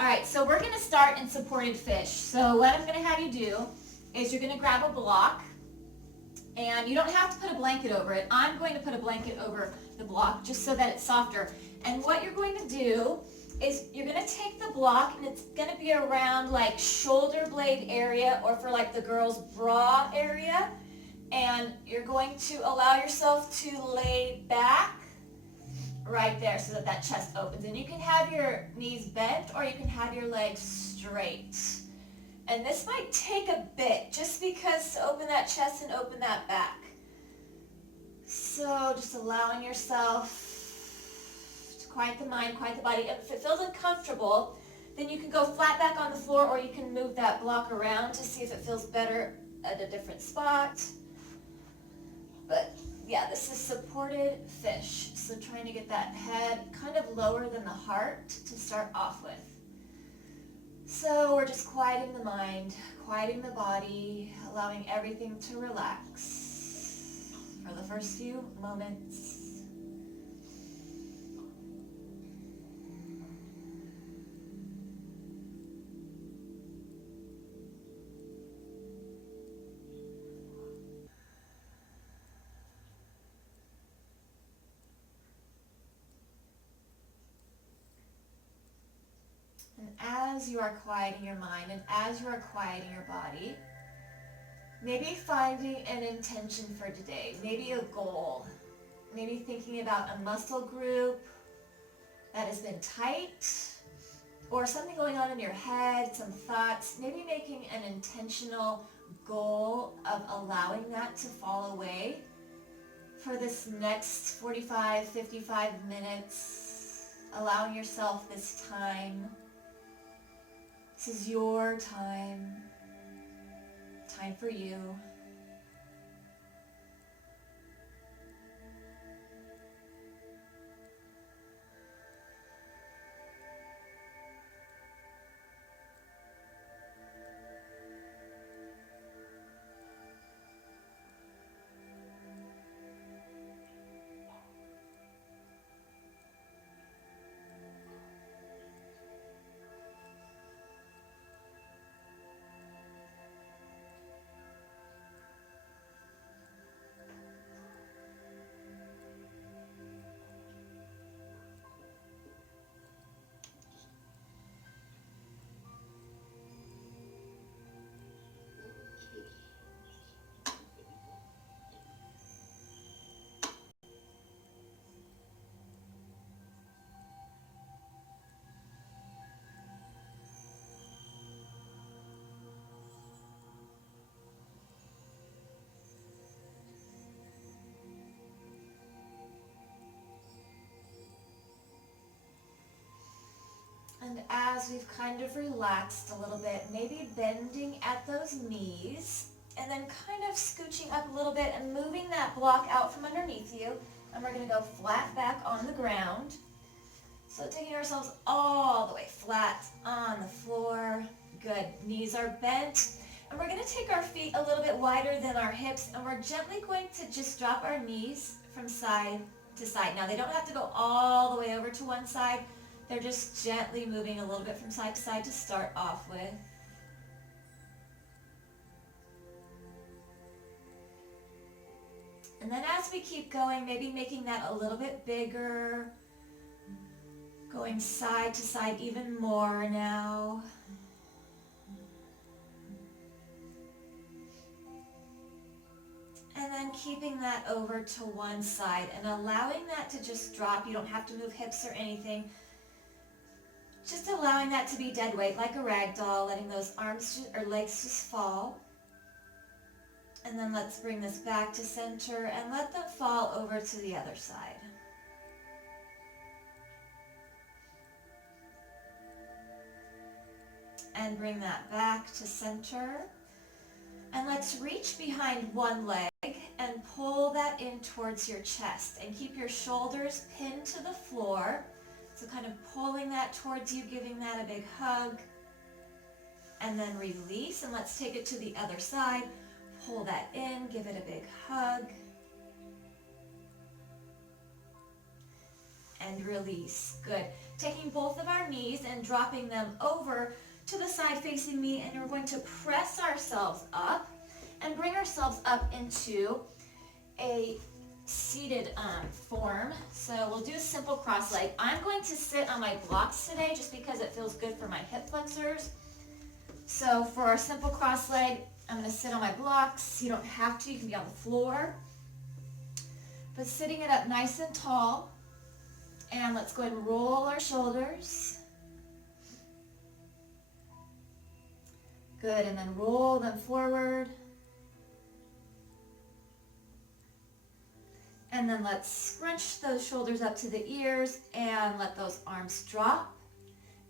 All right, so we're going to start in supported fish. So what I'm going to have you do is you're going to grab a block, and you don't have to put a blanket over it. I'm going to put a blanket over the block just so that it's softer. And what you're going to do is you're going to take the block, and it's going to be around like shoulder blade area, or for like the girl's bra area. And you're going to allow yourself to lay back right there so that that chest opens. And you can have your knees bent or you can have your legs straight. And this might take a bit just because to open that chest and open that back. So just allowing yourself to quiet the mind, quiet the body. If it feels uncomfortable, then you can go flat back on the floor, or you can move that block around to see if it feels better at a different spot. But yeah, this is supported fish. So trying to get that head kind of lower than the heart to start off with. So we're just quieting the mind, quieting the body, allowing everything to relax for the first few moments. And as you are quieting your mind and as you are quieting your body, maybe finding an intention for today, maybe a goal, maybe thinking about a muscle group that has been tight, or something going on in your head, some thoughts, maybe making an intentional goal of allowing that to fall away for this next 45, 55 minutes, allowing yourself this time. This is your time for you. And as we've kind of relaxed a little bit, maybe bending at those knees, and then kind of scooching up a little bit and moving that block out from underneath you. And we're going to go flat back on the ground. So taking ourselves all the way flat on the floor. Good. Knees are bent. And we're going to take our feet a little bit wider than our hips, and we're gently going to just drop our knees from side to side. Now, they don't have to go all the way over to one side. They're just gently moving a little bit from side to side to start off with. And then as we keep going, maybe making that a little bit bigger, going side to side even more now. And then keeping that over to one side and allowing that to just drop. You don't have to move hips or anything. Just allowing that to be dead weight, like a rag doll, letting those arms or legs just fall. And then let's bring this back to center and let them fall over to the other side. And bring that back to center. And let's reach behind one leg and pull that in towards your chest. And keep your shoulders pinned to the floor. So kind of pulling that towards you, giving that a big hug. And then release, and let's take it to the other side. Pull that in, give it a big hug. And release. Good. taking both of our knees and dropping them over to the side facing me, and we're going to press ourselves up and bring ourselves up into a seated form. So we'll do a simple cross leg. I'm going to sit on my blocks today just because it feels good for my hip flexors. So for our simple cross leg, I'm going to sit on my blocks. You don't have to, you can be on the floor. But sitting it up nice and tall. And let's go ahead and roll our shoulders. Good, and then roll them forward. And then let's scrunch those shoulders up to the ears and let those arms drop.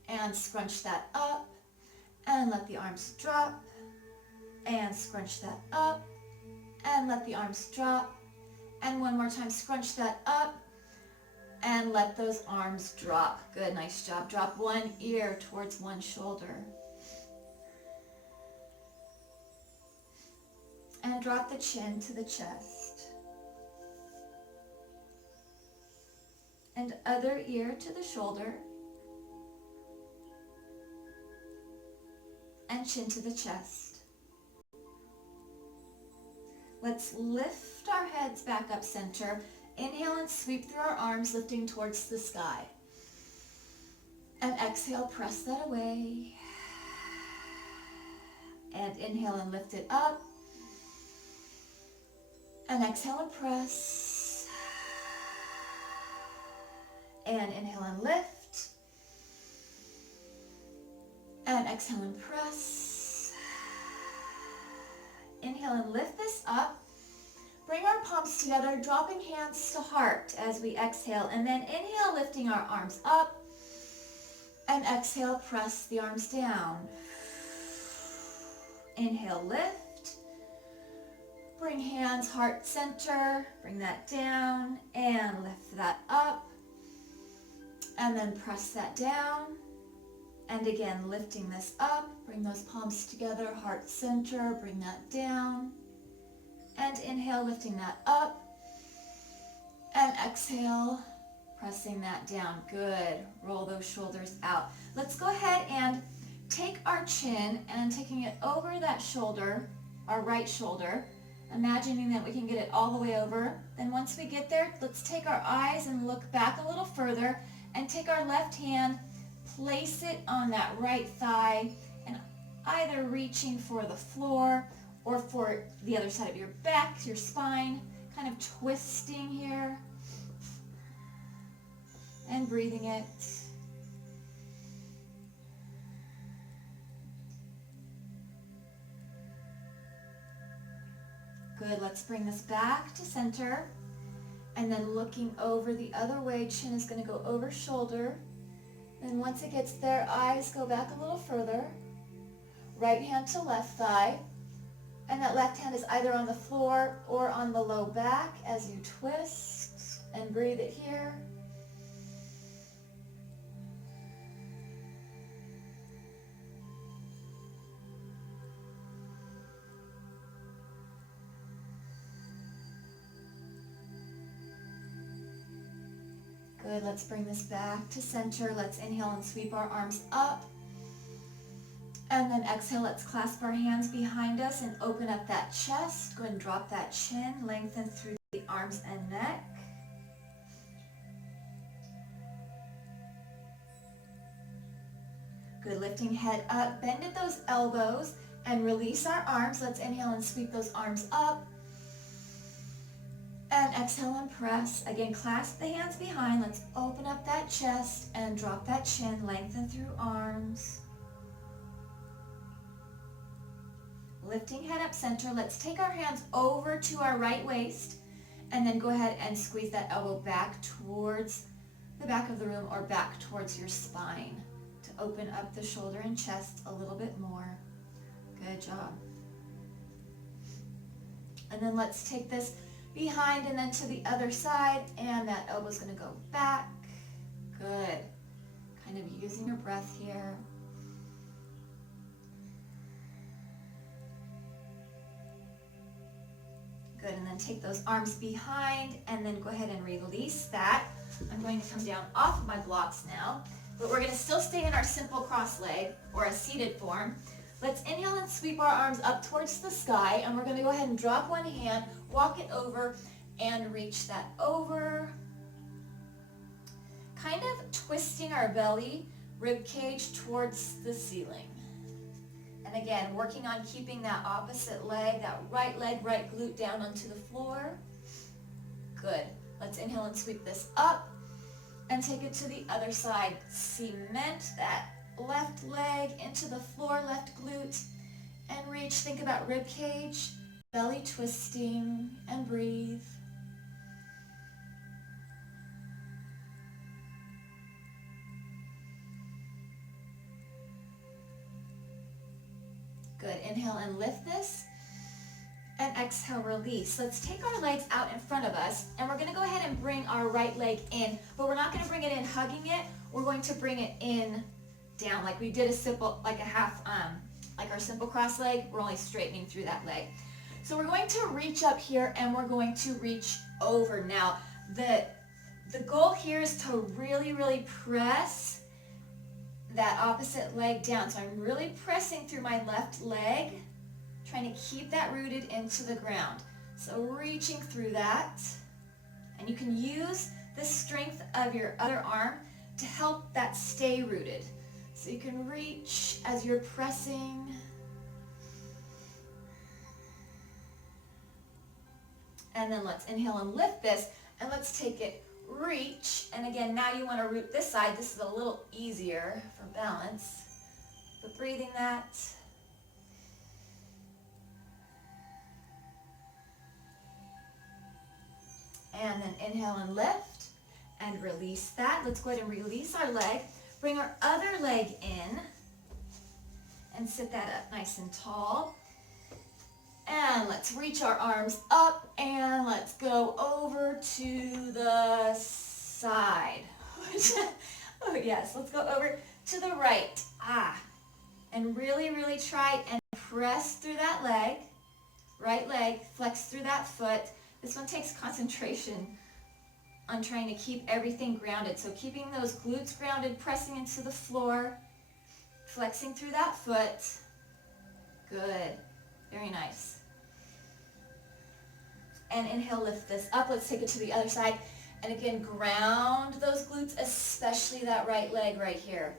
And scrunch that up. And let the arms drop. And scrunch that up. And let the arms drop. And one more time, scrunch that up. And let those arms drop. Good, nice job. Drop one ear towards one shoulder. And drop the chin to the chest. And other ear to the shoulder. And chin to the chest. Let's lift our heads back up center. Inhale and sweep through our arms, lifting towards the sky. And exhale, press that away. And inhale and lift it up. And exhale and press. And inhale and lift. And exhale and press. Inhale and lift this up. Bring our palms together, dropping hands to heart as we exhale. And then inhale, lifting our arms up. And exhale, press the arms down. Inhale, lift. Bring hands, heart center. Bring that down and lift that up. And then press that down. And again, lifting this up. Bring those palms together, heart center. Bring that down. And inhale, lifting that up. And exhale, pressing that down. Good. Roll those shoulders out. Let's go ahead and take our chin and taking it over that shoulder, our right shoulder, imagining that we can get it all the way over. Then once we get there, let's take our eyes and look back a little further and take our left hand, place it on that right thigh, and either reaching for the floor or for the other side of your back, your spine, kind of twisting here and breathing it. Good, let's bring this back to center. And then looking over the other way, chin is going to go over shoulder. Then once it gets there, eyes go back a little further. Right hand to left thigh. And that left hand is either on the floor or on the low back as you twist and breathe it here. Good, let's bring this back to center. Let's inhale and sweep our arms up. And then exhale, let's clasp our hands behind us and open up that chest. Go ahead and drop that chin, lengthen through the arms and neck. Good, lifting head up, bend at those elbows and release our arms. Let's inhale and sweep those arms up. And exhale and press. Again, clasp the hands behind. Let's open up that chest and drop that chin, lengthen through arms. Lifting head up center. Let's take our hands over to our right waist and then go ahead and squeeze that elbow back towards the back of the room or back towards your spine to open up the shoulder and chest a little bit more. Good job. And then let's take this behind and then to the other side, and that elbow's going to go back. Good. Kind of using your breath here. Good, and then take those arms behind and then go ahead and release that. I'm going to come down off of my blocks now but we're going to still stay in our simple cross leg or a seated form. Let's inhale and sweep our arms up towards the sky, and we're going to go ahead and drop one hand, walk it over, and reach that over. Kind of twisting our belly, rib cage towards the ceiling. And again, working on keeping that opposite leg, that right leg, right glute down onto the floor. Good. Let's inhale and sweep this up and take it to the other side. Cement that left leg into the floor, left glute, and reach. Think about rib cage, belly twisting, and breathe. Good. Inhale and lift this. And exhale, release. Let's take our legs out in front of us, and we're going to go ahead and bring our right leg in, but we're not going to bring it in hugging it. We're going to bring it in down like we did a simple, like a half, like our simple cross leg. We're only straightening through that leg. So we're going to reach up here, and we're going to reach over. Now, the goal here is to really, really press that opposite leg down. So I'm really pressing through my left leg, trying to keep that rooted into the ground. So reaching through that. And you can use the strength of your other arm to help that stay rooted. So you can reach as you're pressing. And then let's inhale and lift this, and let's take it, reach. And again, now you want to root this side. This is a little easier for balance. But breathing that. And then inhale and lift and release that. Let's go ahead and release our leg. Bring our other leg in and sit that up nice and tall. And let's reach our arms up, and let's go over to the side. Oh yes, let's go over to the right. And really, really try and press through that leg. Right leg, flex through that foot. This one takes concentration on trying to keep everything grounded. So keeping those glutes grounded, pressing into the floor, flexing through that foot. Good. Very nice. And inhale, lift this up. Let's take it to the other side. And again, ground those glutes, especially that right leg right here,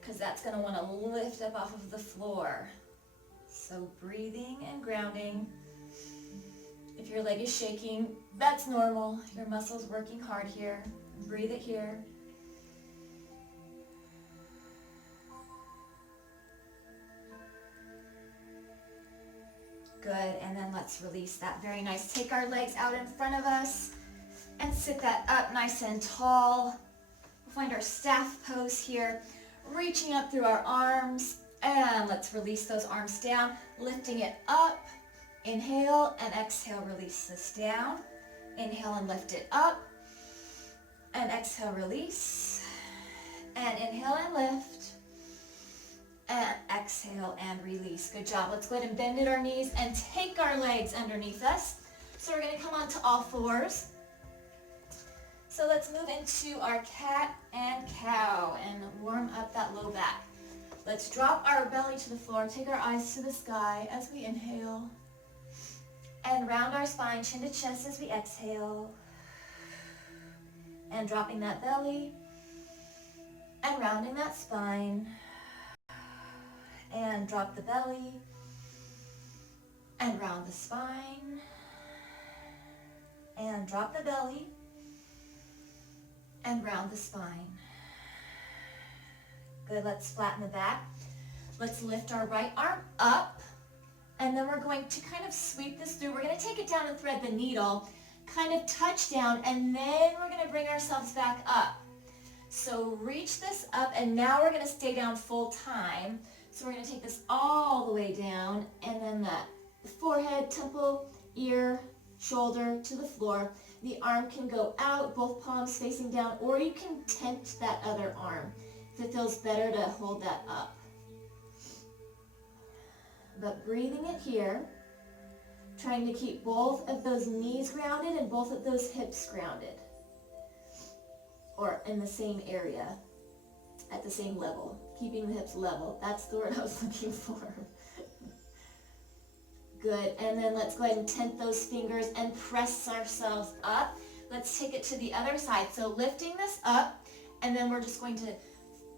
because that's going to want to lift up off of the floor. So breathing and grounding. If your leg is shaking, that's normal. Your muscle's working hard here. Breathe it here. Good, and then let's release that. Very nice. Take our legs out in front of us and sit that up nice and tall. We'll find our staff pose here. Reaching up through our arms, and let's release those arms down. Lifting it up. Inhale and exhale, release this down. Inhale and lift it up. And exhale, release. And inhale and lift. And exhale and release. Good job. Let's go ahead and bend at our knees and take our legs underneath us. So we're going to come onto all fours. So let's move into our cat and cow and warm up that low back. Let's drop our belly to the floor. Take our eyes to the sky as we inhale. And round our spine, chin to chest as we exhale. And dropping that belly. And rounding that spine. And drop the belly. And round the spine. And drop the belly. And round the spine. Good, let's flatten the back. Let's lift our right arm up. And then we're going to kind of sweep this through. We're going to take it down and thread the needle, kind of touch down, and then we're going to bring ourselves back up. So reach this up, and now we're going to stay down full time. So we're going to take this all the way down, and then that forehead, temple, ear, shoulder to the floor. The arm can go out, both palms facing down, or you can tent that other arm if it feels better to hold that up. But breathing it here, trying to keep both of those knees grounded and both of those hips grounded, or in the same area. at the same level, keeping the hips level. That's the word I was looking for. Good, and then let's go ahead and tent those fingers and press ourselves up. Let's take it to the other side. So lifting this up, and then we're just going to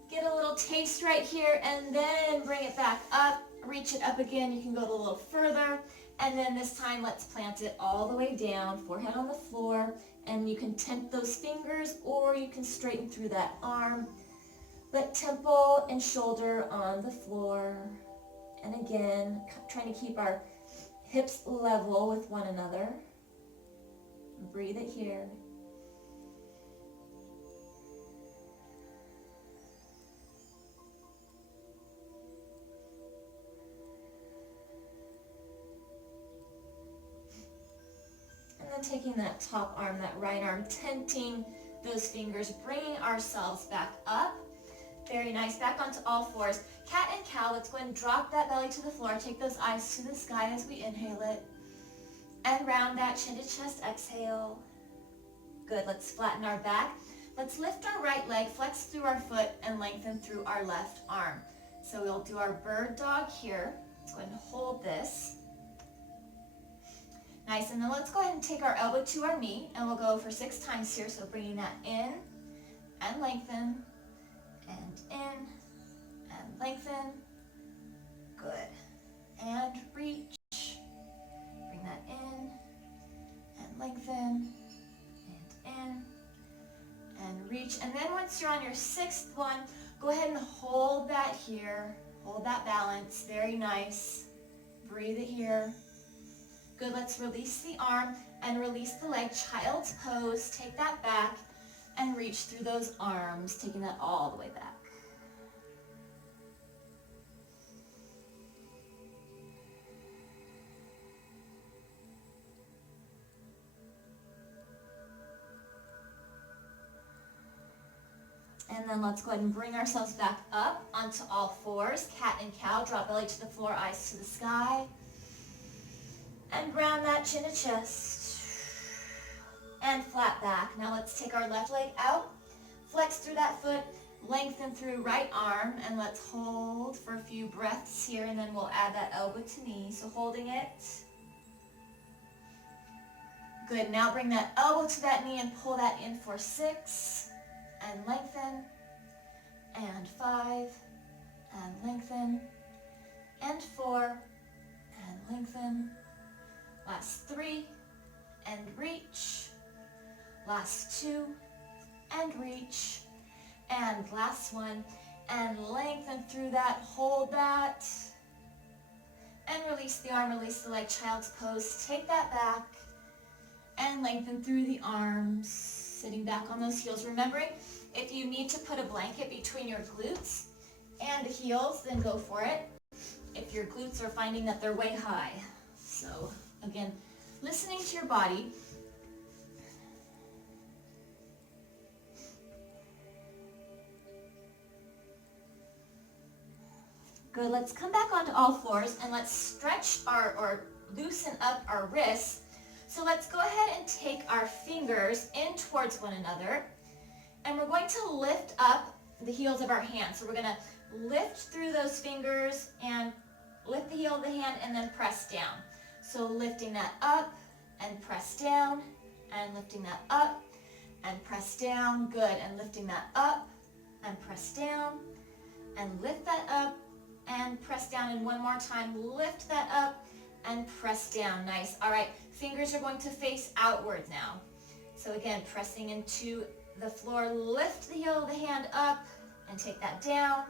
get a little taste right here, and then bring it back up, reach it up again. You can go a little further, and then this time let's plant it all the way down, forehead on the floor, and you can tent those fingers, or you can straighten through that arm. But temple and shoulder on the floor, and again, trying to keep our hips level with one another. Breathe it here. And then taking that top arm, that right arm, tenting those fingers, bringing ourselves back up. Very nice. Back onto all fours. Cat and cow. Let's go ahead and drop that belly to the floor. Take those eyes to the sky as we inhale it. And round that chin to chest. Exhale. Good. Let's flatten our back. Let's lift our right leg, flex through our foot, and lengthen through our left arm. So we'll do our bird dog here. Let's go ahead and hold this. Nice. And then let's go ahead and take our elbow to our knee, and we'll go for 6 times here. So bringing that in and lengthen. And in, and lengthen. Good. And reach. Bring that in, and lengthen, and in, and reach. And then once you're on your 6th one, go ahead and hold that here. Hold that balance. Very nice. Breathe it here. Good. Let's release the arm and release the leg. Child's pose. Take that back and reach through those arms, taking that all the way back. And then let's go ahead and bring ourselves back up onto all fours. Cat and cow, drop belly to the floor, eyes to the sky. And round that chin to chest. And flat back. Now let's take our left leg out, flex through that foot, lengthen through right arm, and let's hold for a few breaths here, and then we'll add that elbow to knee. So holding it. Good. Now bring that elbow to that knee and pull that in for 6, and lengthen, and 5, and lengthen, and 4, and lengthen. Last 3, and reach. Last 2, and reach. And last 1, and lengthen through that, hold that. And release the arm, release the leg, child's pose. Take that back, and lengthen through the arms, sitting back on those heels. Remembering, if you need to put a blanket between your glutes and the heels, then go for it. If your glutes are finding that they're way high. So, again, listening to your body. Good, let's come back onto all fours and let's stretch or loosen up our wrists. So let's go ahead and take our fingers in towards one another, and we're going to lift up the heels of our hands. So we're going to lift through those fingers and lift the heel of the hand and then press down. So lifting that up and press down, and lifting that up and press down. Good, and lifting that up and press down, and lift that up and press down. And one more time, lift that up and press down. Nice. All right, fingers are going to face outward now. So again, pressing into the floor, lift the heel of the hand up and take that down,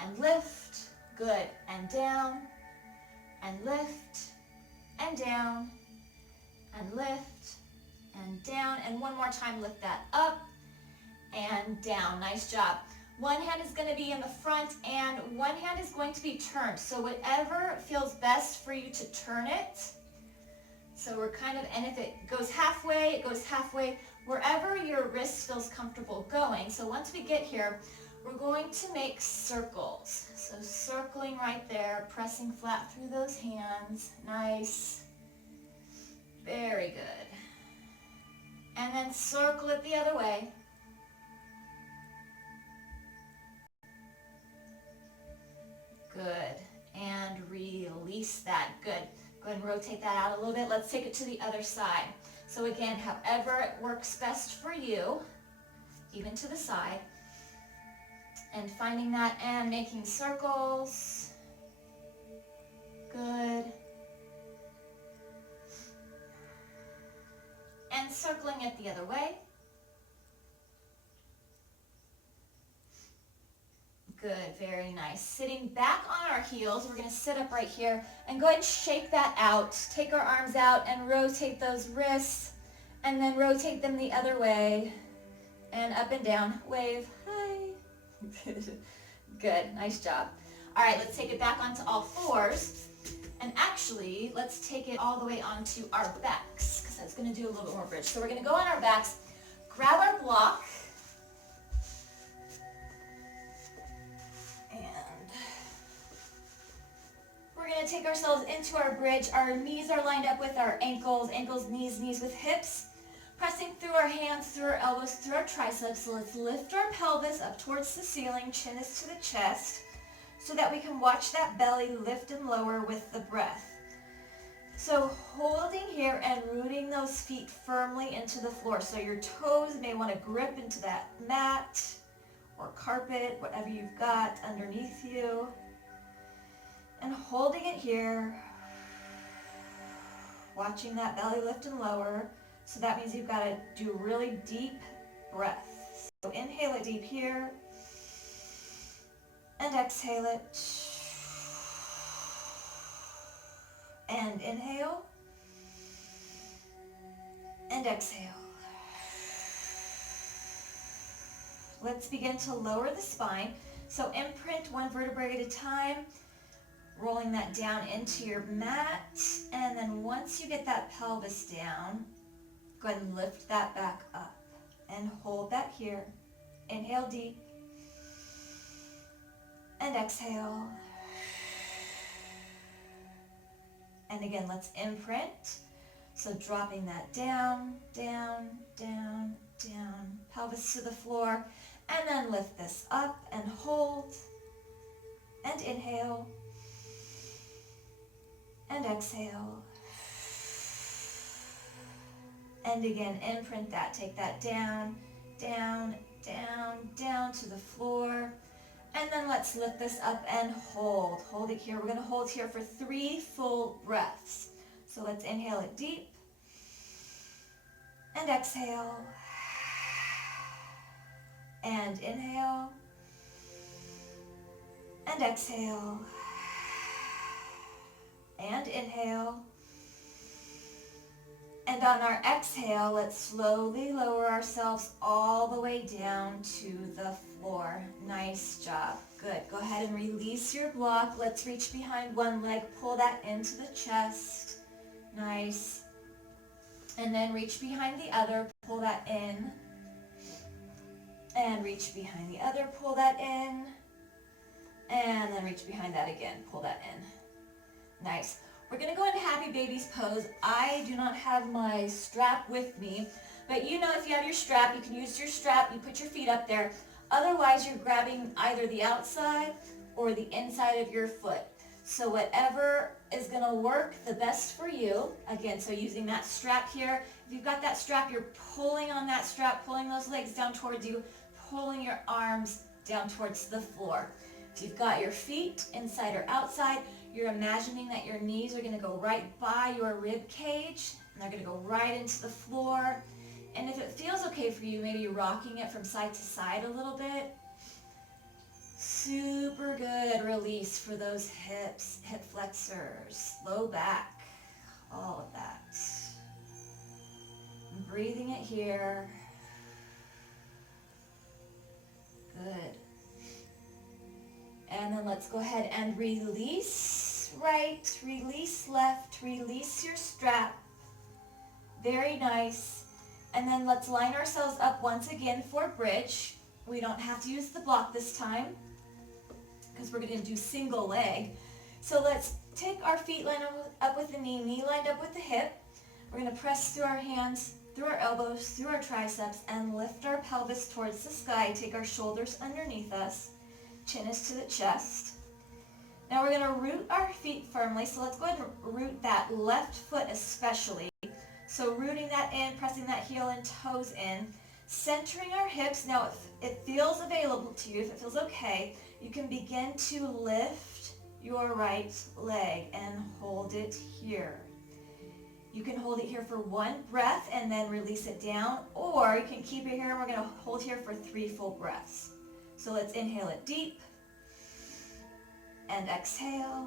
and lift. Good, and down, and lift, and down, and lift, and down. And one more time, lift that up and down. Nice job. One hand is going to be in the front and one hand is going to be turned. So whatever feels best for you to turn it. So we're kind of, and if it goes halfway, it goes halfway, wherever your wrist feels comfortable going. So once we get here, we're going to make circles. So circling right there, pressing flat through those hands. Nice. Very good. And then circle it the other way. Go ahead and rotate that out a little bit. Let's take it to the other side. So again, however it works best for you, even to the side. And finding that and making circles. Good. And circling it the other way. Good, very nice. Sitting back on our heels, we're going to sit up right here and go ahead and shake that out. Take our arms out and rotate those wrists and then rotate them the other way and up and down. Wave, hi. Good, nice job. All right, let's take it back onto all fours. And actually, let's take it all the way onto our backs because that's going to do a little bit more bridge. So we're going to go on our backs, grab our block, we're going to take ourselves into our bridge. Our knees are lined up with our ankles, knees with hips. Pressing through our hands, through our elbows, through our triceps. So let's lift our pelvis up towards the ceiling, chin is to the chest, so that we can watch that belly lift and lower with the breath. So holding here and rooting those feet firmly into the floor. So your toes may want to grip into that mat or carpet, whatever you've got underneath you. And holding it here, watching that belly lift and lower. So that means you've got to do really deep breaths. So inhale it deep here, and exhale it. And inhale, and exhale. Let's begin to lower the spine. So imprint one vertebrae at a time. Rolling that down into your mat, and then once you get that pelvis down, go ahead and lift that back up and hold that here. Inhale deep and exhale. And again, let's imprint. So dropping that down, down, down, down, pelvis to the floor, and then lift this up and hold and inhale. And exhale. And again, imprint that. Take that down, down, down, down to the floor. And then let's lift this up and hold. Hold it here. We're going to hold here for 3 full breaths. So let's inhale it deep. And exhale. And inhale. And exhale. And inhale. And on our exhale, let's slowly lower ourselves all the way down to the floor. Nice job. Good. Go ahead and release your block. Let's reach behind one leg. Pull that into the chest. Nice. And then reach behind the other. Pull that in. And reach behind the other. Pull that in. And then reach behind that again. Pull that in. Nice. We're going to go into Happy Baby's pose. I do not have my strap with me, but you know if you have your strap, you can use your strap, you put your feet up there. Otherwise, you're grabbing either the outside or the inside of your foot. So whatever is going to work the best for you. Again, so using that strap here. If you've got that strap, you're pulling on that strap, pulling those legs down towards you, pulling your arms down towards the floor. If you've got your feet inside or outside, you're imagining that your knees are going to go right by your rib cage, and they're going to go right into the floor. And if it feels okay for you, maybe rocking it from side to side a little bit. Super good release for those hips, hip flexors, low back, all of that. And breathing it here. Good. And then let's go ahead and release right, release left, release your strap. Very nice. And then let's line ourselves up once again for bridge. We don't have to use the block this time because we're going to do single leg. So let's take our feet lined up with the knee lined up with the hip. We're going to press through our hands, through our elbows, through our triceps, and lift our pelvis towards the sky. Take our shoulders underneath us. Chin is to the chest. Now Now we're going to root our feet firmly. So let's go ahead and root that left foot especially. So rooting that in, pressing that heel and toes in, centering our hips. Now if it feels available to you, if it feels okay, you can begin to lift your right leg and hold it here. You can hold it here for 1 breath and then release it down, or you can keep it here and we're going to hold here for 3 full breaths. So let's inhale it deep and exhale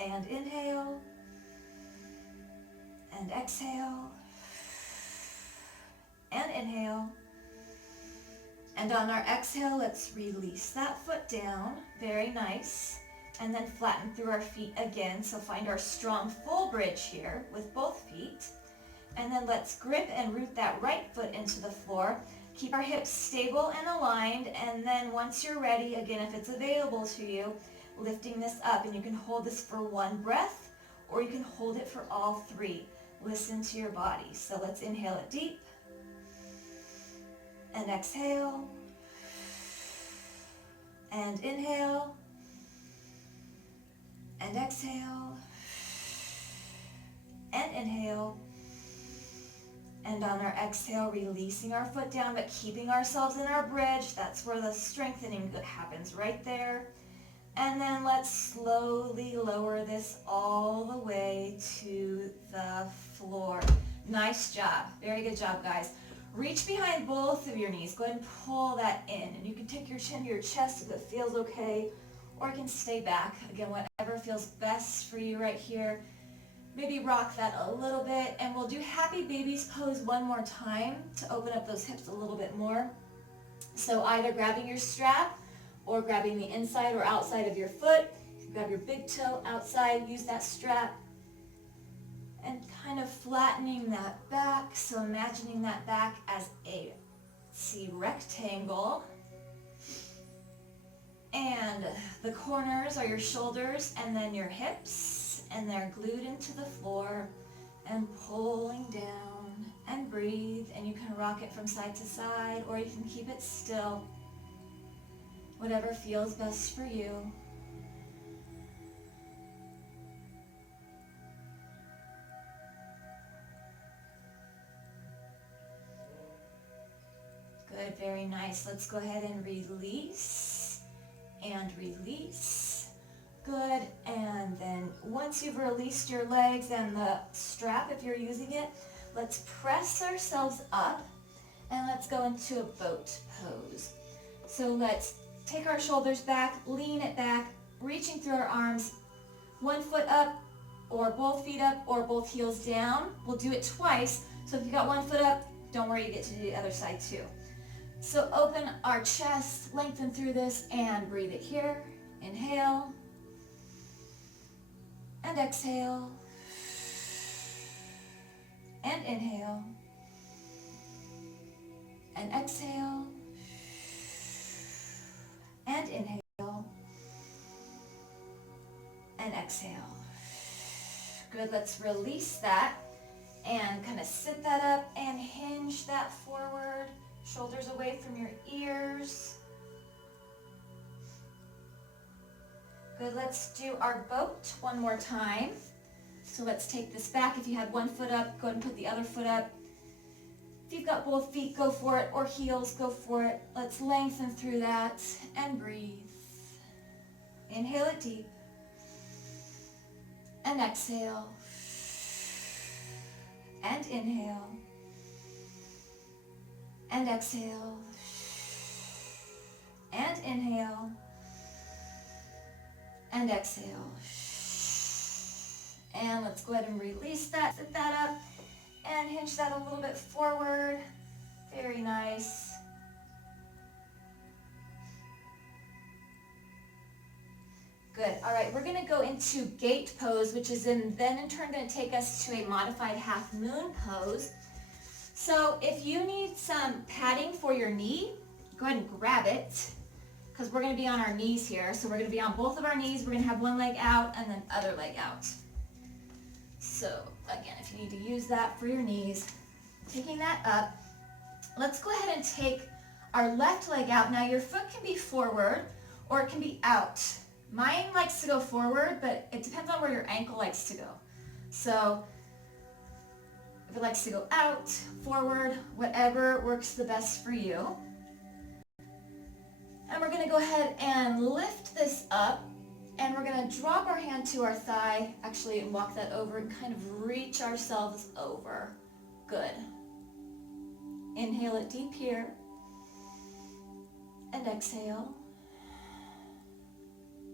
and inhale and exhale and inhale. And on our exhale, let's release that foot down. Very nice. And then flatten through our feet again. So find our strong full bridge here with both feet. And then let's grip and root that right foot into the floor. Keep our hips stable and aligned. And then once you're ready, again, if it's available to you, lifting this up. And you can hold this for 1 breath, or you can hold it for all 3. Listen to your body. So let's inhale it deep. And exhale. And inhale. And exhale, and inhale, and on our exhale, releasing our foot down, but keeping ourselves in our bridge. That's where the strengthening happens, right there. And then let's slowly lower this all the way to the floor. Nice job. Very good job, guys. Reach behind both of your knees. Go ahead and pull that in, and you can take your chin to your chest if it feels okay, or you can stay back. Again, whatever feels best for you right here. Maybe rock that a little bit, and we'll do happy baby's pose one more time to open up those hips a little bit more. So either grabbing your strap or grabbing the inside or outside of your foot. Grab your big toe outside, use that strap, and kind of flattening that back. So imagining that back as a rectangle. And the corners are your shoulders and then your hips, and they're glued into the floor, and pulling down, and breathe. And you can rock it from side to side, or you can keep it still. Whatever feels best for you. Good, very nice. Let's go ahead and release. And release. Good. And then once you've released your legs and the strap, if you're using it, let's press ourselves up and let's go into a boat pose. So let's take our shoulders back, lean it back, reaching through our arms, 1 foot up or both feet up or both heels down. We'll do it twice. So if you got 1 foot up, don't worry, you get to do the other side too. So open our chest, lengthen through this, and breathe it here. Inhale, and exhale, and inhale, and exhale, and inhale, and exhale. Good, let's release that, and kind of sit that up, and hinge that forward. Shoulders away from your ears. Good, let's do our boat one more time. So let's take this back. If you had 1 foot up, go ahead and put the other foot up. If you've got both feet, go for it, or heels, go for it. Let's lengthen through that and breathe. Inhale it deep. And exhale. And inhale. And exhale, and inhale, and exhale. And let's go ahead and release that, sit that up, and hinge that a little bit forward. Very nice. Good, all right, we're gonna go into gate pose, which is then in turn gonna take us to a modified half moon pose. So if you need some padding for your knee, go ahead and grab it, because we're going to be on our knees here. So we're going to be on both of our knees. We're going to have one leg out and then other leg out. So again, if you need to use that for your knees, taking that up, let's go ahead and take our left leg out. Now your foot can be forward, or it can be out. Mine likes to go forward, but it depends on where your ankle likes to go. So if it likes to go out, forward, whatever works the best for you. And we're going to go ahead and lift this up, and we're going to drop our hand to our thigh, actually, and walk that over and kind of reach ourselves over. Good. Inhale it deep here, and exhale,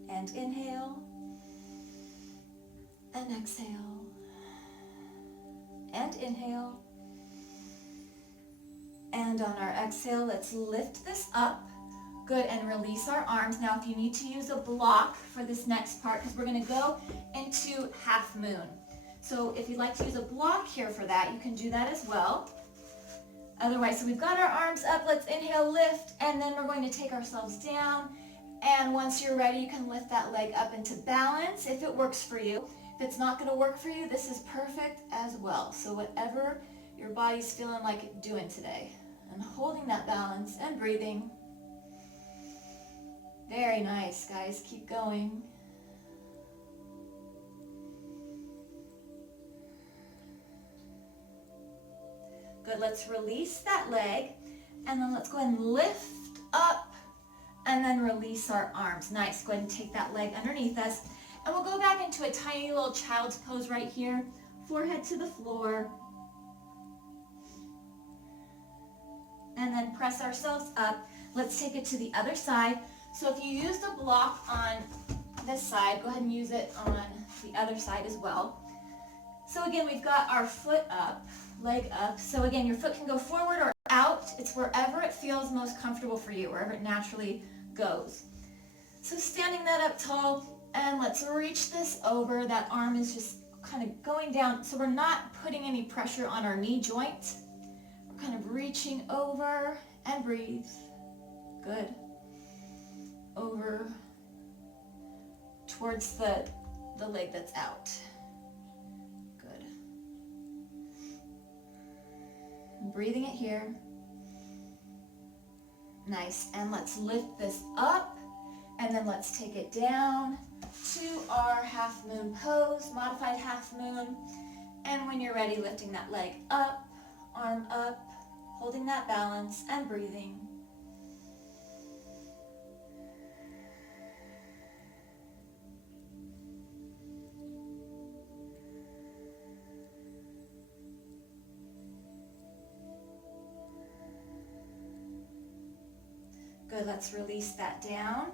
and inhale, and exhale, and inhale, and on our exhale, let's lift this up. Good, and release our arms. Now, if you need to use a block for this next part, because we're going to go into half moon. So if you'd like to use a block here for that, you can do that as well. Otherwise, so we've got our arms up. Let's inhale, lift, and then we're going to take ourselves down. And once you're ready, you can lift that leg up into balance if it works for you. If it's not going to work for you, this is perfect as well. So whatever your body's feeling like doing today. And holding that balance and breathing. Very nice, guys. Keep going. Good. Let's release that leg, and then let's go ahead and lift up, and then release our arms. Nice. Go ahead and take that leg underneath us, and we'll go back into a tiny little child's pose right here. Forehead to the floor, and then press ourselves up. Let's take it to the other side. So if you used a block on this side, go ahead and use it on the other side as well. So again, we've got our foot up, leg up. So again, your foot can go forward or out. It's wherever it feels most comfortable for you, wherever it naturally goes. So standing that up tall, and let's reach this over. That arm is just kind of going down. So we're not putting any pressure on our knee joint. We're kind of reaching over and breathe. Good. Over towards the leg that's out. Good. And breathing it here. Nice. And let's lift this up, and then let's take it down to our half moon pose, modified half moon. And when you're ready, lifting that leg up, arm up, holding that balance and breathing. Good, let's release that down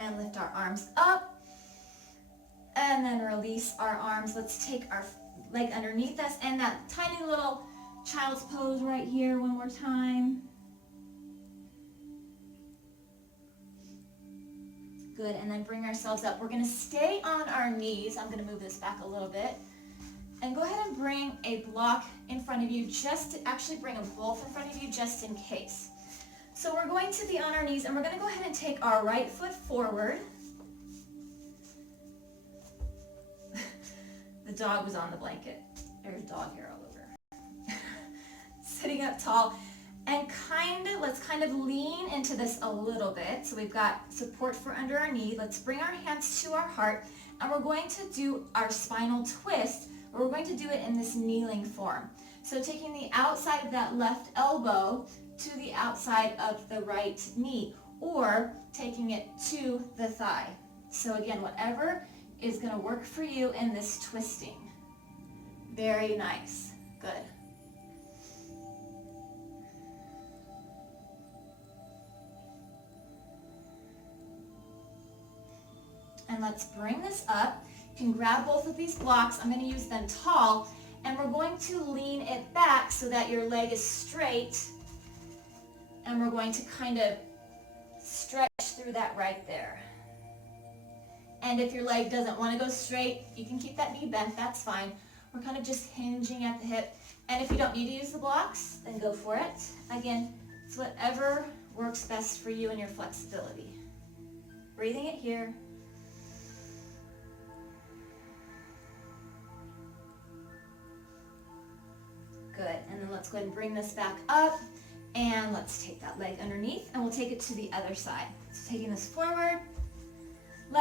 and lift our arms up, and then release our arms. Let's take our leg underneath us and that tiny little child's pose right here one more time. Good, and then bring ourselves up. We're going to stay on our knees. I'm going to move this back a little bit. And go ahead and bring a block in front of you, just to actually bring them both in front of you just in case. So we're going to be on our knees, and we're going to go ahead and take our right foot forward. The dog was on the blanket. There's dog hair all over. Sitting up tall, and let's kind of lean into this a little bit. So we've got support for under our knee. Let's bring our hands to our heart, and we're going to do our spinal twist, but we're going to do it in this kneeling form. So taking the outside of that left elbow to the outside of the right knee, or taking it to the thigh. So again, whatever is going to work for you in this twisting. Very nice. Good. And let's bring this up. You can grab both of these blocks. I'm going to use them tall, and we're going to lean it back so that your leg is straight. And we're going to kind of stretch through that right there. And if your leg doesn't want to go straight, you can keep that knee bent, that's fine. We're kind of just hinging at the hip. And if you don't need to use the blocks, then go for it. Again, it's whatever works best for you and your flexibility. Breathing it here. Good, and then let's go ahead and bring this back up. And let's take that leg underneath, and we'll take it to the other side. So taking this forward,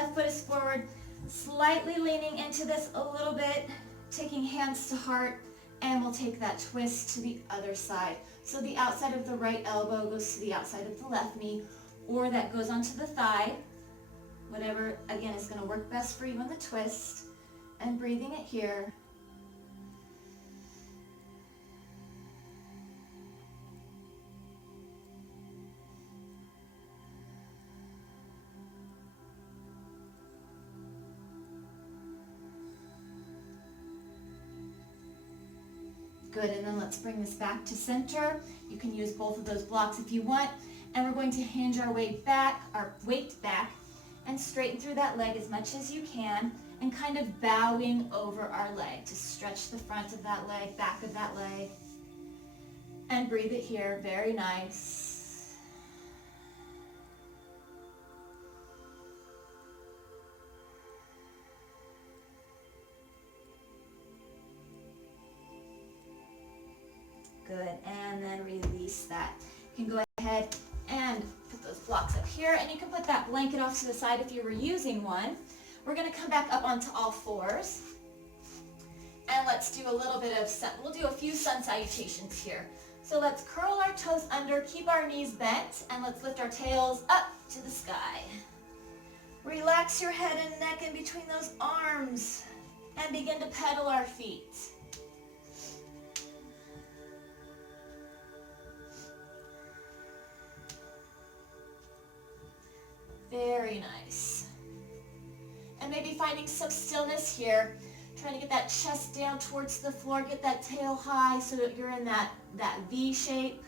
left foot is forward, slightly leaning into this a little bit, taking hands to heart, and we'll take that twist to the other side. So the outside of the right elbow goes to the outside of the left knee, or that goes onto the thigh. Whatever, again, is going to work best for you in the twist. And breathing it here. Good, and then let's bring this back to center. You can use both of those blocks if you want. And we're going to hinge our weight back, and straighten through that leg as much as you can, and kind of bowing over our leg to stretch the front of that leg, back of that leg. And breathe it here, very nice. Good, and then release that. You can go ahead and put those blocks up here, and you can put that blanket off to the side if you were using one. We're going to come back up onto all fours, and let's do a little bit of we'll do a few sun salutations here. So let's curl our toes under, keep our knees bent, and let's lift our tails up to the sky. Relax your head and neck in between those arms, and begin to pedal our feet. Very nice. And maybe finding some stillness here, trying to get that chest down towards the floor, get that tail high so that you're in that V shape,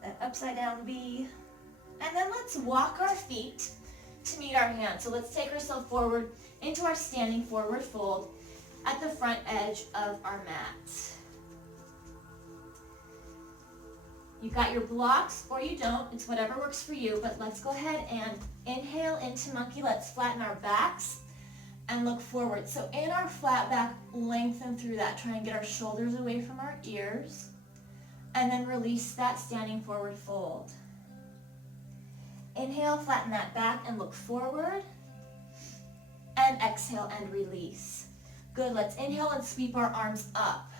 that upside down V. And then let's walk our feet to meet our hands. So let's take ourselves forward into our standing forward fold at the front edge of our mat. You've got your blocks, or you don't. It's whatever works for you, but let's go ahead and inhale into monkey. Let's flatten our backs and look forward. So in our flat back, lengthen through that. Try and get our shoulders away from our ears. And then release that standing forward fold. Inhale, flatten that back and look forward. And exhale and release. Good, let's inhale and sweep our arms up.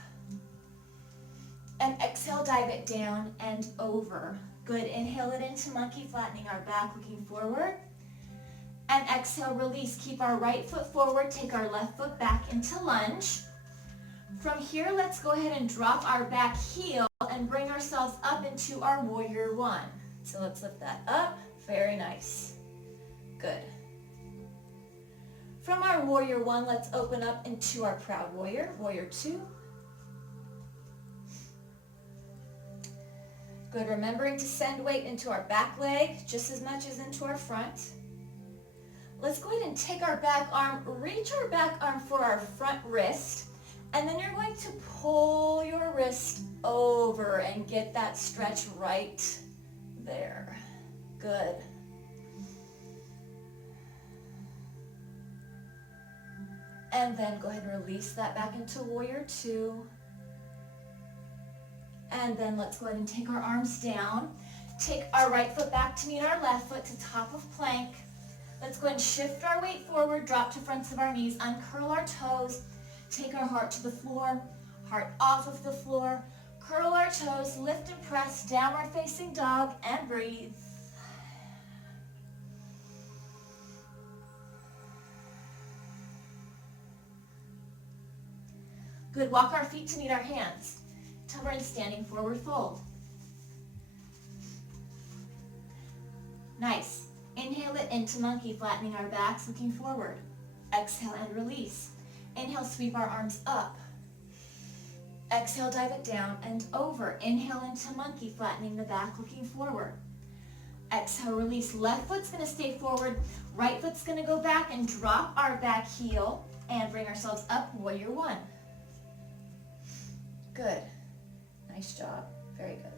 And exhale, dive it down and over. Good, inhale it into monkey, flattening our back, looking forward. And exhale, release. Keep our right foot forward, take our left foot back into lunge. From here, let's go ahead and drop our back heel and bring ourselves up into our warrior one. So let's lift that up, very nice. Good. From our warrior one, let's open up into our proud warrior, warrior two. Good, remembering to send weight into our back leg just as much as into our front. Let's go ahead and take our back arm, reach our back arm for our front wrist, and then you're going to pull your wrist over and get that stretch right there. Good. And then go ahead and release that back into warrior two. And then let's go ahead and take our arms down. Take our right foot back to meet our left foot to top of plank. Let's go ahead and shift our weight forward, drop to fronts of our knees, uncurl our toes, take our heart to the floor, heart off of the floor, curl our toes, lift and press, downward facing dog, and breathe. Good, walk our feet to meet our hands. Till we're in standing forward fold. Nice. Inhale it into monkey, flattening our backs, looking forward. Exhale and release. Inhale, sweep our arms up. Exhale, dive it down and over. Inhale into monkey, flattening the back, looking forward. Exhale, release. Left foot's going to stay forward. Right foot's going to go back and drop our back heel and bring ourselves up, warrior one. Good. Nice job. Very good.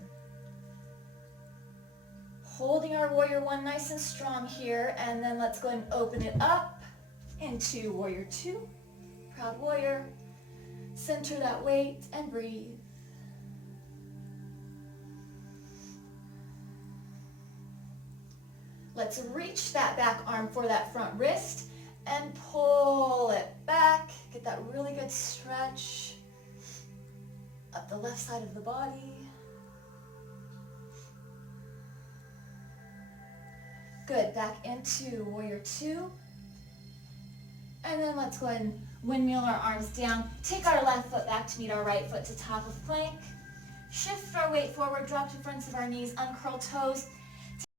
Holding our warrior one nice and strong here, and then let's go ahead and open it up into warrior two. Proud warrior. Center that weight and breathe. Let's reach that back arm for that front wrist and pull it back. Get that really good stretch up the left side of the body. Good, back into warrior two. And then let's go ahead and windmill our arms down. Take our left foot back to meet our right foot to top of plank. Shift our weight forward, drop to fronts of our knees, uncurl toes.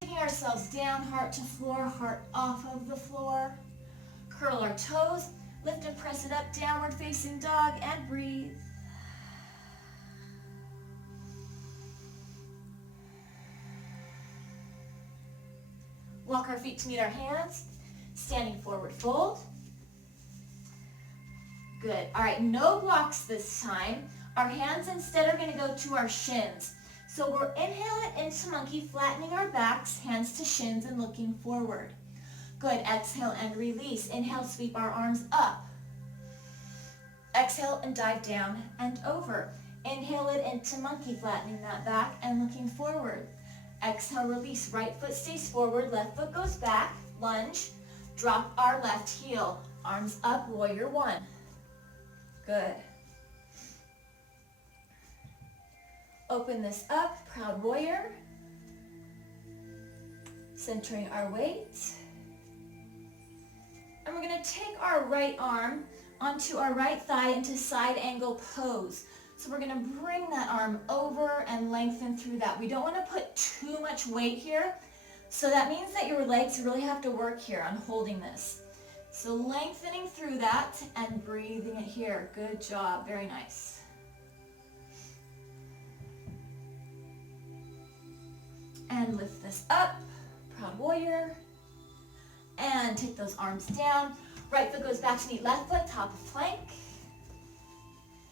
Taking ourselves down, heart to floor, heart off of the floor. Curl our toes, lift and press it up, downward facing dog, and breathe. Walk our feet to meet our hands, standing forward fold. Good. All right, no blocks this time. Our hands instead are going to go to our shins. So we're inhaling into monkey, flattening our backs, hands to shins and looking forward. Good. Exhale and release. Inhale, sweep our arms up. Exhale and dive down and over. Inhale it into monkey, flattening that back and looking forward. Exhale, release. Right foot stays forward, left foot goes back. Lunge. Drop our left heel. Arms up, warrior one. Good. Open this up, proud warrior. Centering our weight. And we're going to take our right arm onto our right thigh into side angle pose. So we're going to bring that arm over and lengthen through that. We don't want to put too much weight here. So that means that your legs really have to work here on holding this. So lengthening through that and breathing it here. Good job. Very nice. And lift this up. Proud warrior. And take those arms down. Right foot goes back to meet left foot, top of plank.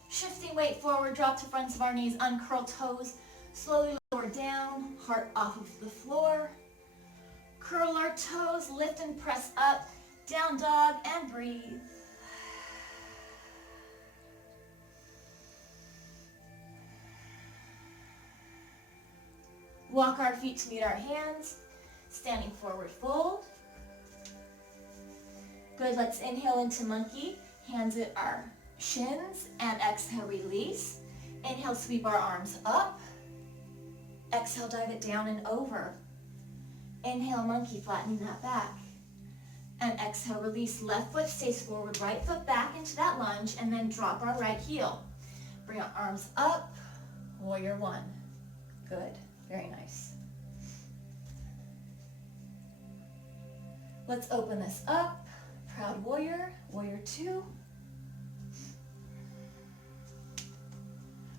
Shifting weight forward, drop to fronts of our knees, uncurl toes. Slowly lower down, heart off of the floor. Curl our toes, lift and press up. Down dog and breathe. Walk our feet to meet our hands. Standing forward fold. Good, let's inhale into monkey. Hands at our shins and exhale, release. Inhale, sweep our arms up. Exhale, dive it down and over. Inhale, monkey, flattening that back. And exhale, release. Left foot stays forward, right foot back into that lunge, and then drop our right heel. Bring our arms up, warrior one. Good, very nice. Let's open this up. Proud warrior, warrior two.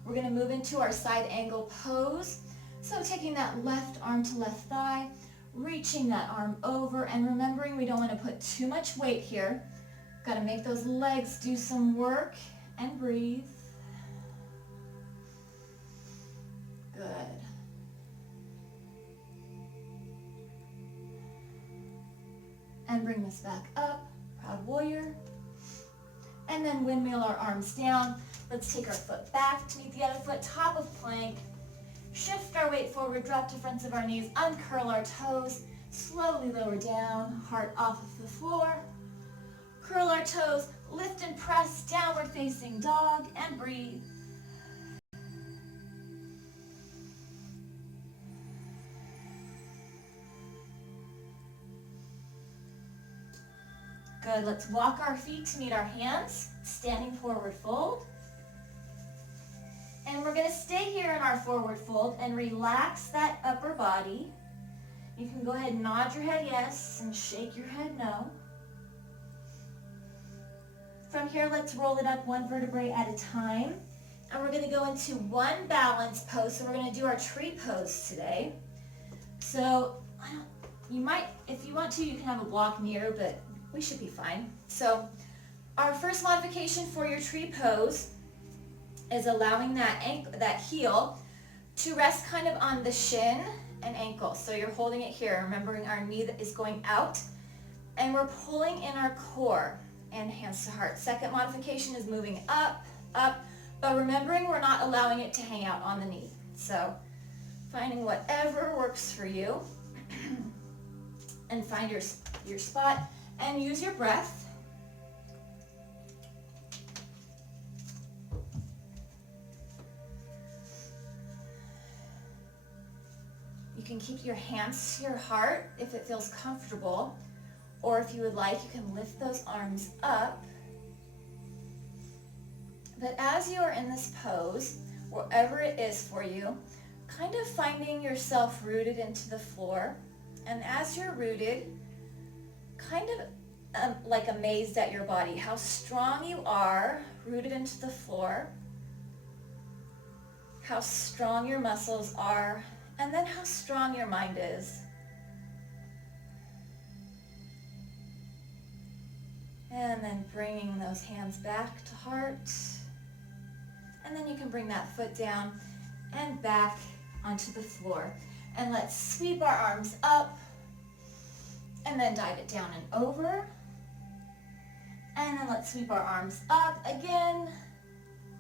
We're gonna move into our side angle pose. So taking that left arm to left thigh, reaching that arm over, and remembering we don't want to put too much weight here. Got to make those legs do some work and breathe. Good. And bring this back up, proud warrior. And then windmill our arms down. Let's take our foot back to meet the other foot, top of plank. Shift our weight forward, drop to fronts of our knees, uncurl our toes, slowly lower down, heart off of the floor. Curl our toes, lift and press, downward facing dog, and breathe. Good, let's walk our feet to meet our hands, standing forward fold. And we're going to stay here in our forward fold and relax that upper body. You can go ahead and nod your head yes and shake your head no. From here, let's roll it up one vertebrae at a time. And we're going to go into one balance pose. So we're going to do our tree pose today. So you might, if you want to, you can have a block near, but we should be fine. So our first modification for your tree pose is allowing that heel to rest kind of on the shin and ankle. So you're holding it here, remembering our knee that is going out, and we're pulling in our core and hands to heart. Second modification is moving up, up, but remembering we're not allowing it to hang out on the knee. So finding whatever works for you. and find your spot and use your breath. You can keep your hands to your heart if it feels comfortable, or if you would like, you can lift those arms up. But as you are in this pose, wherever it is for you, kind of finding yourself rooted into the floor. And as you're rooted, kind of like amazed at your body, how strong you are rooted into the floor, how strong your muscles are, and then how strong your mind is. And then bringing those hands back to heart. And then you can bring that foot down and back onto the floor. And let's sweep our arms up and then dive it down and over. And then let's sweep our arms up again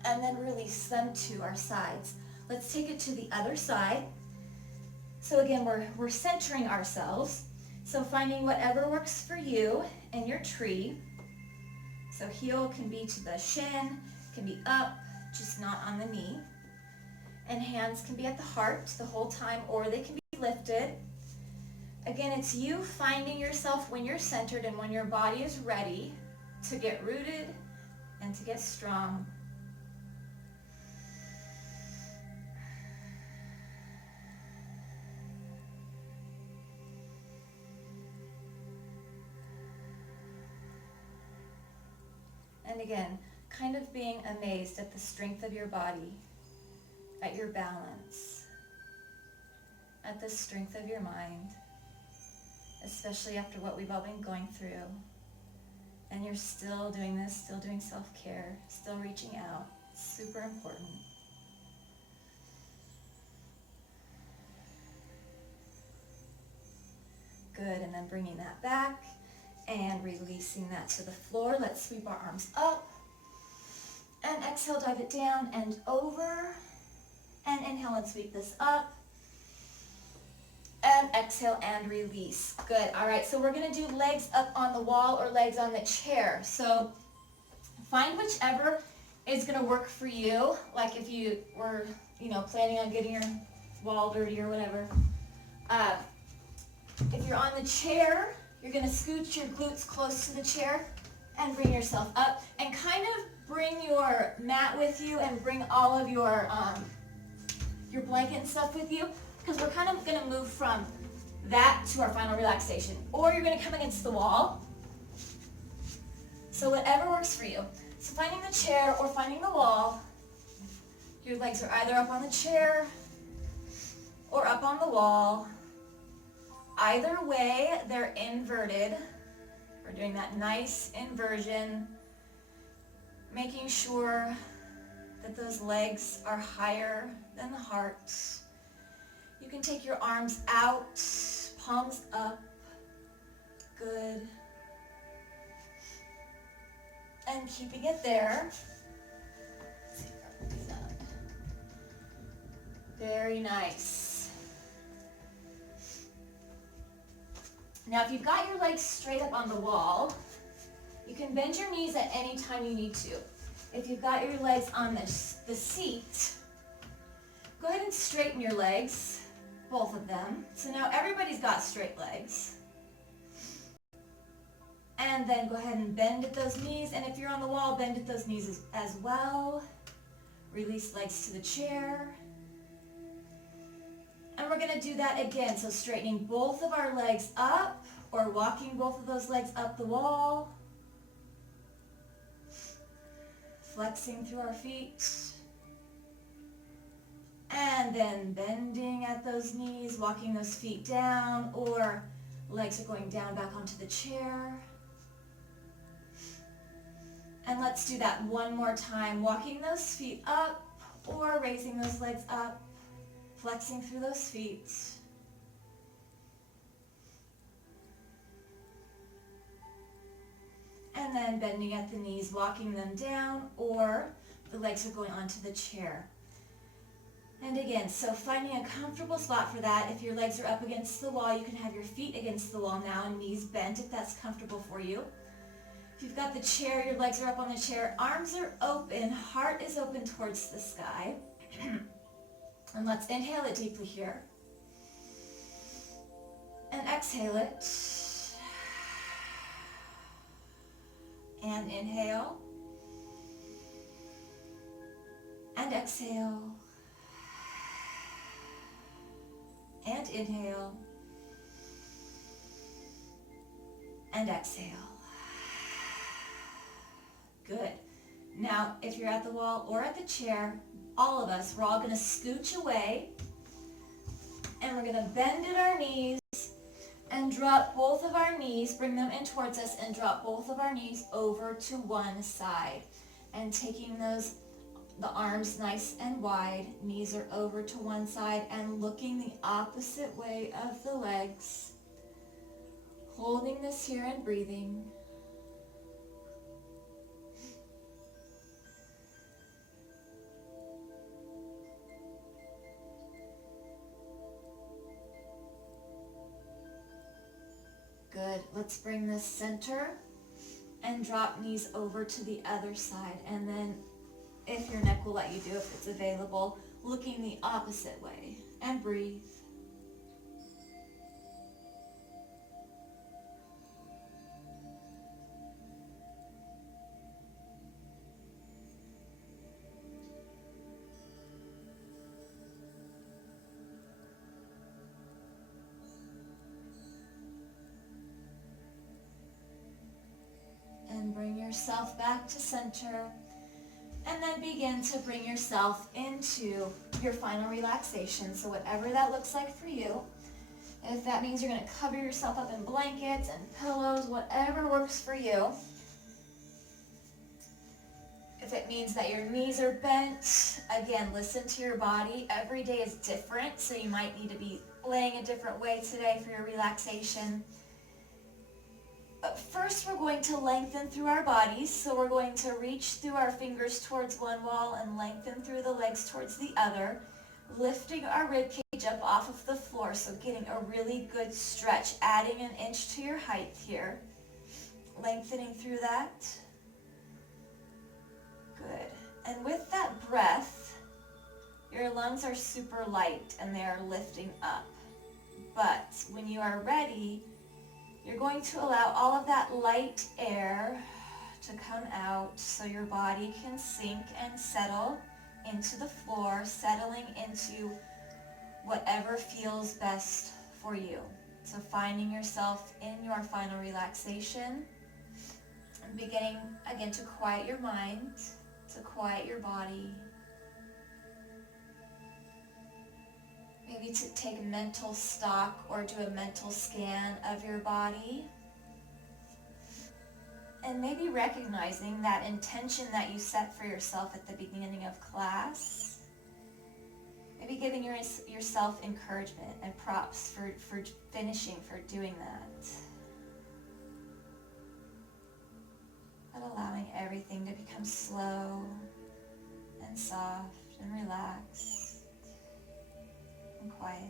and then release them to our sides. Let's take it to the other side. So again, we're centering ourselves. So finding whatever works for you in your tree. So heel can be to the shin, can be up, just not on the knee. And hands can be at the heart the whole time, or they can be lifted. Again, it's you finding yourself when you're centered and when your body is ready to get rooted and to get strong. And again, kind of being amazed at the strength of your body, at your balance, at the strength of your mind, especially after what we've all been going through. And you're still doing this, still doing self-care, still reaching out. It's super important. Good, and then bringing that back and releasing that to the floor. Let's sweep our arms up. And exhale, dive it down and over. And inhale and sweep this up. And exhale and release. Good. All right, so we're going to do legs up on the wall or legs on the chair. So find whichever is going to work for you. Like if you were, planning on getting your wall dirty or whatever. If you're on the chair, you're going to scooch your glutes close to the chair and bring yourself up. And kind of bring your mat with you and bring all of your blanket and stuff with you, because we're kind of going to move from that to our final relaxation. Or you're going to come against the wall. So whatever works for you. So finding the chair or finding the wall, your legs are either up on the chair or up on the wall. Either way, they're inverted. We're doing that nice inversion, making sure that those legs are higher than the heart. You can take your arms out, palms up. Good. And keeping it there. Very nice. Now, if you've got your legs straight up on the wall, you can bend your knees at any time you need to. If you've got your legs on the seat, go ahead and straighten your legs, both of them. So now everybody's got straight legs. And then go ahead and bend at those knees. And if you're on the wall, bend at those knees as well. Release legs to the chair. And we're going to do that again. So straightening both of our legs up or walking both of those legs up the wall. Flexing through our feet. And then bending at those knees, walking those feet down, or legs are going down back onto the chair. And let's do that one more time. Walking those feet up or raising those legs up. Flexing through those feet. And then bending at the knees, walking them down, or the legs are going onto the chair. And again, so finding a comfortable spot for that. If your legs are up against the wall, you can have your feet against the wall now and knees bent if that's comfortable for you. If you've got the chair, your legs are up on the chair, arms are open, heart is open towards the sky. And let's inhale it deeply here. And exhale it. And inhale. And exhale. And inhale. And exhale. Good. Now, if you're at the wall or at the chair, all of us, we're all going to scooch away. And we're going to bend at our knees and drop both of our knees, bring them in towards us, and drop both of our knees over to one side. And taking the arms nice and wide, knees are over to one side, and looking the opposite way of the legs. Holding this here and breathing. Good. Let's bring this center and drop knees over to the other side. And then, if your neck will let you do, if it's available, looking the opposite way. And breathe. And bring yourself back to center. And then begin to bring yourself into your final relaxation. So whatever that looks like for you. If that means you're going to cover yourself up in blankets and pillows, whatever works for you. If it means that your knees are bent, again, listen to your body. Every day is different, so you might need to be laying a different way today for your relaxation. But first, we're going to lengthen through our bodies. So we're going to reach through our fingers towards one wall and lengthen through the legs towards the other, lifting our rib cage up off of the floor. So getting a really good stretch, adding an inch to your height here. Lengthening through that. Good. And with that breath, your lungs are super light and they are lifting up. But when you are ready, you're going to allow all of that light air to come out so your body can sink and settle into the floor, settling into whatever feels best for you. So finding yourself in your final relaxation and beginning again to quiet your mind, to quiet your body. Maybe to take mental stock or do a mental scan of your body. And maybe recognizing that intention that you set for yourself at the beginning of class. Maybe giving yourself encouragement and props for finishing, for doing that. But allowing everything to become slow and soft and relaxed. And quiet.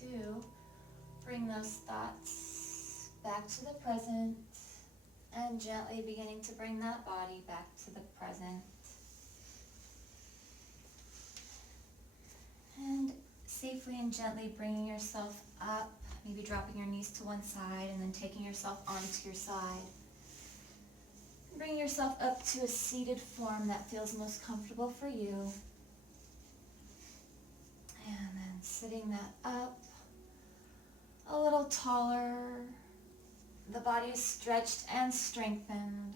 to bring those thoughts back to the present and gently beginning to bring that body back to the present. And safely and gently bringing yourself up, maybe dropping your knees to one side and then taking yourself onto your side. Bring yourself up to a seated form that feels most comfortable for you. And then sitting that up a little taller. The body is stretched and strengthened.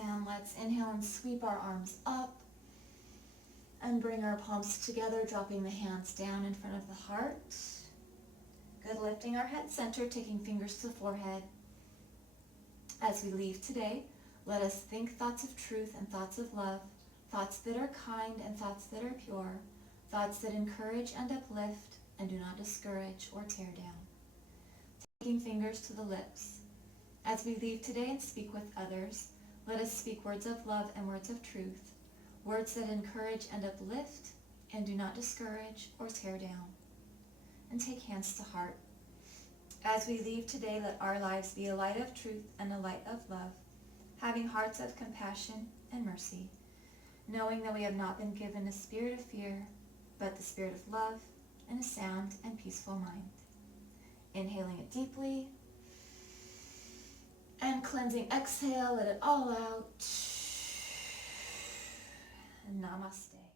And let's inhale and sweep our arms up and bring our palms together, dropping the hands down in front of the heart. Good, lifting our head center, taking fingers to the forehead. As we leave today, let us think thoughts of truth and thoughts of love, thoughts that are kind and thoughts that are pure, thoughts that encourage and uplift and do not discourage or tear down. Taking fingers to the lips. As we leave today and speak with others, let us speak words of love and words of truth, words that encourage and uplift and do not discourage or tear down. And take hands to heart. As we leave today, let our lives be a light of truth and a light of love, having hearts of compassion and mercy, knowing that we have not been given a spirit of fear, but the spirit of love and a sound and peaceful mind. Inhaling it deeply and cleansing exhale, let it all out. Namaste.